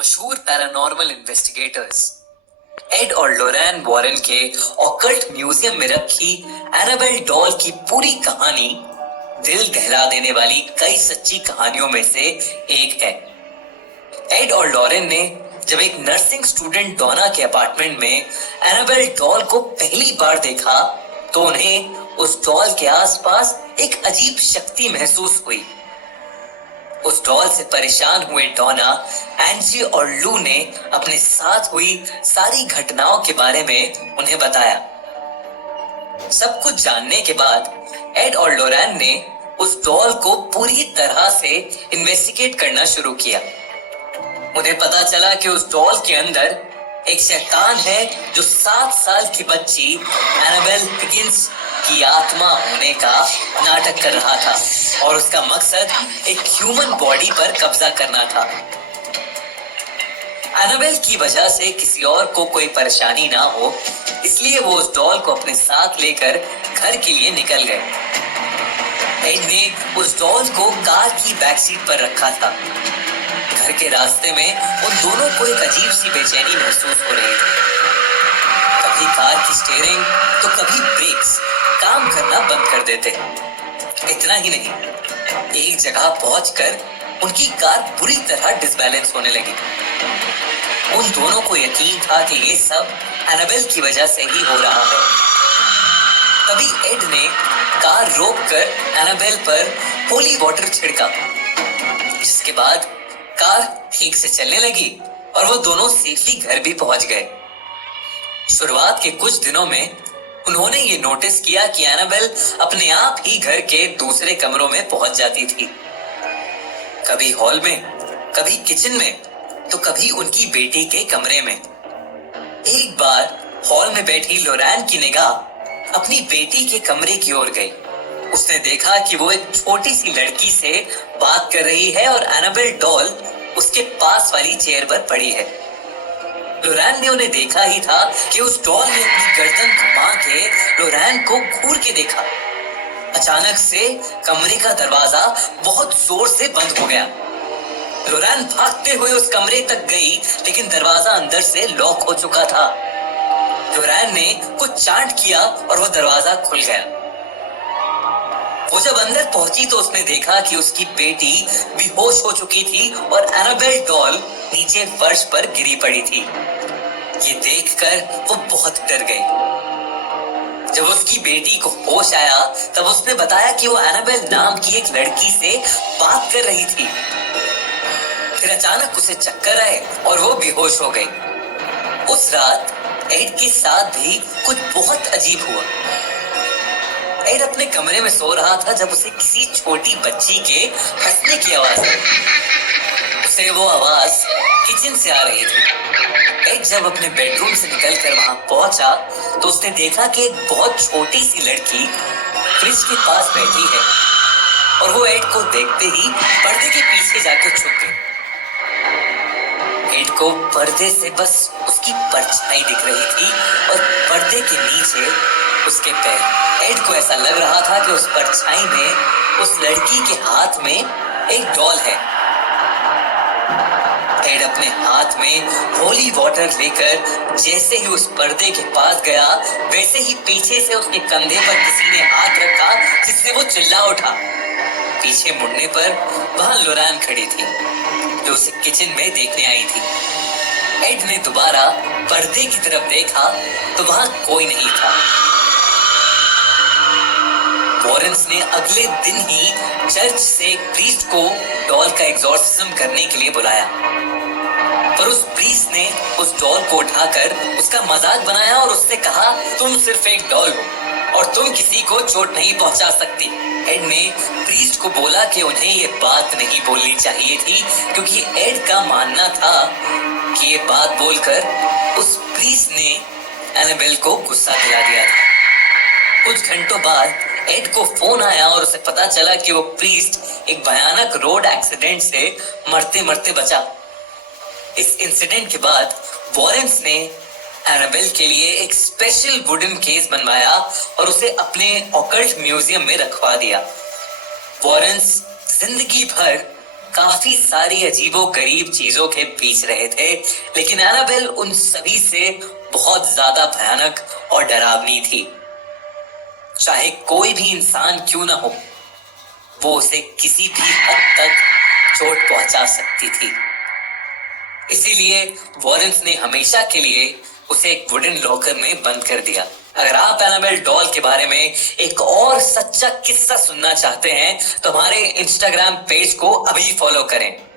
मशहूर paranormal investigators add और Lorraine Warren के ऑकल्ट म्यूजियम में रखी एनाबेल डॉल की पूरी कहानी दिल दहला देने वाली कई सच्ची कहानियों में से एक है। एड और लॉरेन ने जब एक नर्सिंग स्टूडेंट डोना के अपार्टमेंट में एनाबेल डॉल को पहली बार देखा तो उन्हें उस डॉल के आसपास एक अजीब शक्ति महसूस हुई। उस डॉल से परेशान हुए डोना, एंजी और लू ने अपने साथ हुई सारी घटनाओं के बारे में उन्हें बताया। सब कुछ जानने के बाद एड और लोरेन ने उस डॉल को पूरी तरह से इन्वेस्टिगेट करना शुरू किया। उन्हें पता चला कि उस डॉल के अंदर एक शैतान है जो 7 साल की बच्ची एनाबेल हिगिंस की आत्मा होने का नाटक कर रहा था और उसका मकसद एक ह्यूमन बॉडी पर कब्जा करना था। एनाबेल की वजह से किसी और को कोई परेशानी ना हो, इसलिए वो उस डॉल को अपने साथ लेकर घर के लिए निकल गए। एड ने उस डॉल को कार की बैक सीट पर रखा था। घर के रास्ते में उन दोनों को एक अजीब सी बेचैनी महसूस हो रही थी। कभी कार की स्टीयरिंग तो कभी ब्रेक्स काम करना बंद कर देते। इतना ही नहीं, एक जगह पहुंचकर उनकी कार बुरी तरह डिसबैलेंस होने लगी। उन दोनों को यकीन था कि ये सब एनाबेल की वजह से ही हो रहा है। तभी एड ने कार रोककर एनाबेल पर होली वाटर छिड़का, जिसके बाद कार ठीक से चलने लगी और वो दोनों सेफली घर भी पहुंच गए। शुरुआत के कुछ दिनों में उन्होंने ये नोटिस किया कि एनाबेल अपने आप ही घर के दूसरे कमरों में पहुंच जाती थी, कभी हॉल में, कभी किचन में, तो कभी उनकी बेटी के कमरे में। एक बार हॉल में बैठी लोरेन की निगाह अपनी बेटी के कमरे की ओर गई। उसने देखा कि वो एक छोटी सी लड़की से बात कर रही है और एनाबेल डॉल उसके पास वाली चेयर पर पड़ी है। लोरेन ने उन्हें देखा ही था कि उस डॉल ने अपनी गर्दन घुमा के लोरेन को घूर के देखा। अचानक से कमरे का दरवाजा बहुत जोर से बंद हो गया। लोरेन भागते हुए उस कमरे तक गई, लेकिन दरवाजा अंदर से लॉक हो चुका था। लोरेन ने कुछ चांट किया और वह दरवाजा खुल गया। वो जब अंदर पहुंची तो उसने देखा कि उसकी बेटी बेहोश हो चुकी थी और एनाबेल डॉल नीचे फर्श पर गिरी पड़ी थी। ये देखकर वो बहुत डर गई। जब उसकी बेटी को होश आया तब उसने बताया कि वो एनाबेल नाम की एक लड़की से बात कर रही थी। फिर अचानक उसे चक्कर आए और वो बेहोश हो गई। उस रात एड के साथ भी कुछ बहुत अजीब हुआ। एड अपने कमरे में सो रहा था जब उसे किसी छोटी बच्ची के हंसने की आवाज आई। उसे वो आवाज किचन से आ रही थी। एड जब अपने बेडरूम से निकलकर वहां पहुंचा तो उसने देखा कि एक बहुत छोटी सी लड़की फ्रिज के पास बैठी है और वो एड को देखते ही पर्दे के पीछे जाकर छुप गई। एड को पर्दे से बस उसकी परछाई दिख रही थी और पर्दे के नीचे उसके पैर। एड को ऐसा लग रहा था कि उस परछाई में उस लड़की के हाथ में एक डॉल है। एड अपने हाथ में होली वाटर लेकर जैसे ही उस पर्दे के पास गया, वैसे ही पीछे से उसके कंधे पर किसी ने हाथ रखा, जिससे वो चिल्ला उठा। पीछे मुड़ने पर वहां लोरेन खड़ी थी, जो उसे किचन में देखने आई थी। एड ने दोबारा पर्दे की तरफ देखा तो वहां कोई नहीं था। वॉरेन्स ने अगले दिन ही चर्च से एक प्रीस्ट को डॉल का एग्जॉर्सिज्म करने के लिए बुलाया, पर उस प्रीस्ट ने उस डॉल को उठाकर उसका मजाक बनाया और उससे कहा, तुम सिर्फ एक डॉल हो और तुम किसी को चोट नहीं पहुंचा सकती। एड ने प्रीस्ट को बोला कि उन्हें ये बात नहीं बोलनी चाहिए थी, क्योंकि एड का मानना था कि ये बात बोलकर उस प्रीस्ट ने एनाबेल को गुस्सा दिला दिया था। कुछ घंटों बाद एड को फोन आया और उसे पता चला कि वो प्रीस्ट एक भयानक रोड एक्सीडेंट से मरते मरते बचा। इस इंसिडेंट के बाद वॉरेन्स ने एनाबेल के लिए एक स्पेशल वुडन केस बनवाया और उसे अपने ऑकल्ट म्यूजियम में रखवा दिया। वॉरेन्स जिंदगी भर काफी सारी अजीबो-गरीब चीजों के बीच रहे थे, लेकिन एनाबेल उन सभी से बहुत ज्यादा भयानक और डरावनी थी। चाहे कोई भी इंसान क्यों ना हो, वो उसे किसी भी हद तक चोट पहुंचा सकती थी। इसीलिए वॉरेंस ने हमेशा के लिए उसे एक वुडन लॉकर में बंद कर दिया। अगर आप एनाबेल डॉल के बारे में एक और सच्चा किस्सा सुनना चाहते हैं तो हमारे इंस्टाग्राम पेज को अभी फॉलो करें।